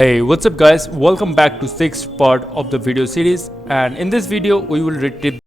Hey, what's up guys? Welcome back to sixth part of the video series, and in this video we will retrieve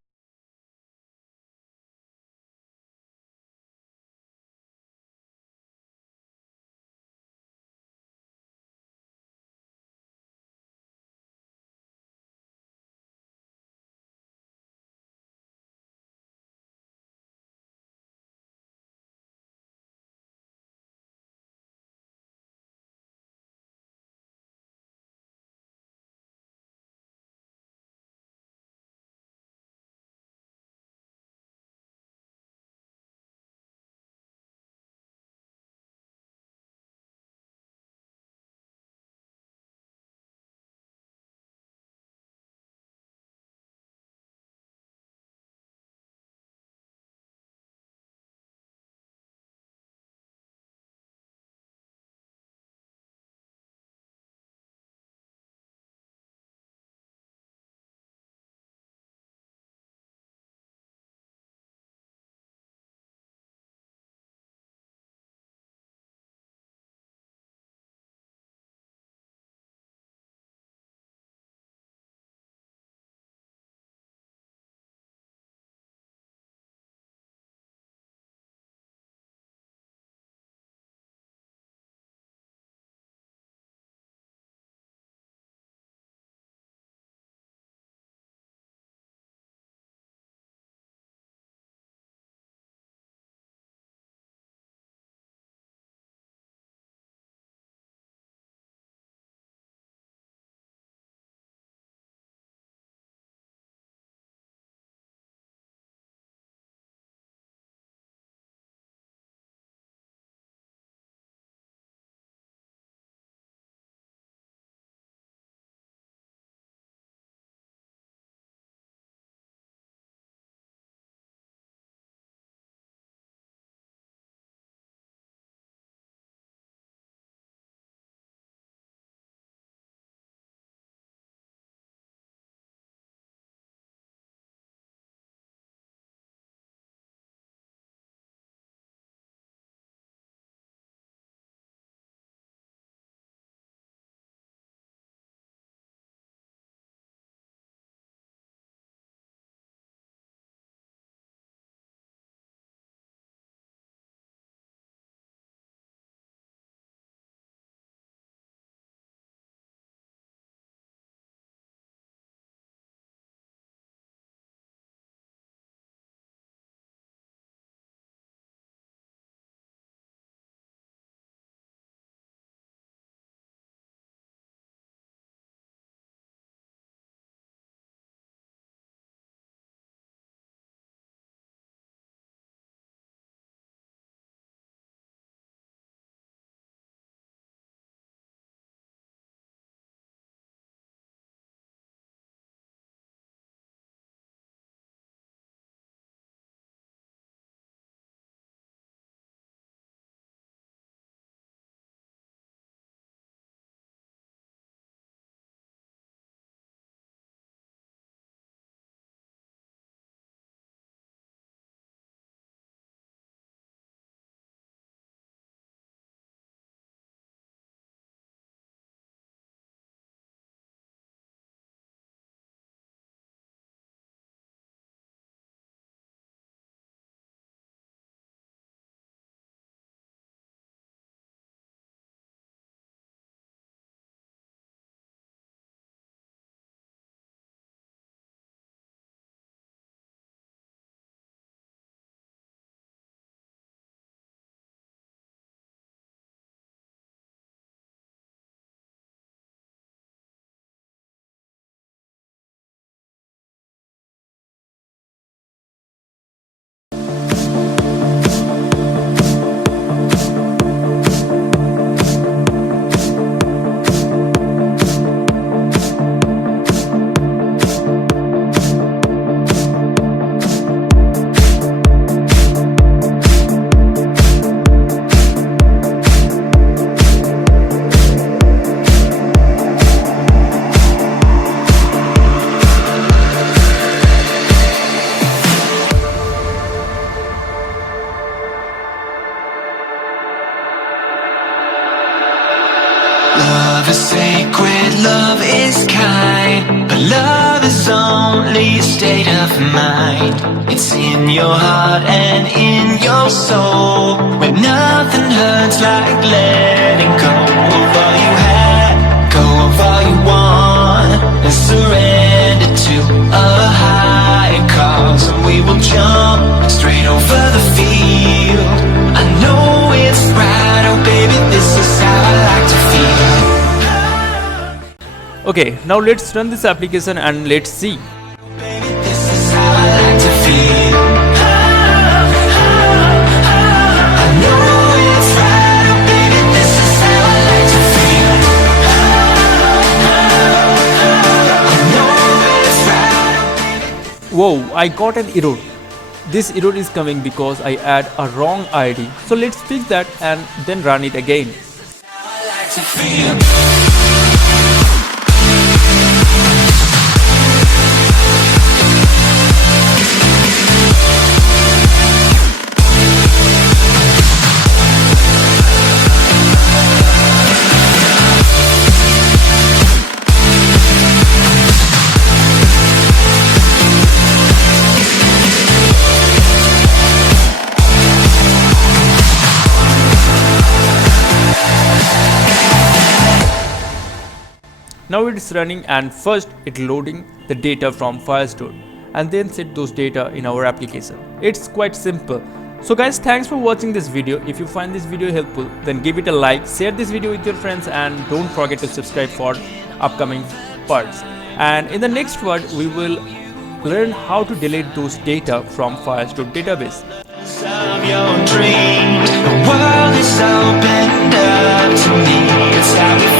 love is kind, but love is only a state of mind. It's in your heart and in your soul, where nothing hurts like letting go of all you had, go of all you want, and surrender to a higher cause. And we will jump straight over the field. I know it's right, oh baby, this is how I like to feel. Okay, now let's run this application and let's see. Baby, this is how I like to feel. I know it's right, oh baby, this is how I like to feel. I know it's right, oh baby. Whoa, I got an error. This error is coming because I add a wrong ID. So let's fix that and then run it again. How I like to feel. Now it's running, and first it's loading the data from Firestore and then set those data in our application. It's quite simple. So guys, thanks for watching this video. If you find this video helpful, then give it a like, share this video with your friends, and don't forget to subscribe for upcoming parts. And in the next part, we will learn how to delete those data from Firestore database. Of your dreams, the world is opened up to me. It's how we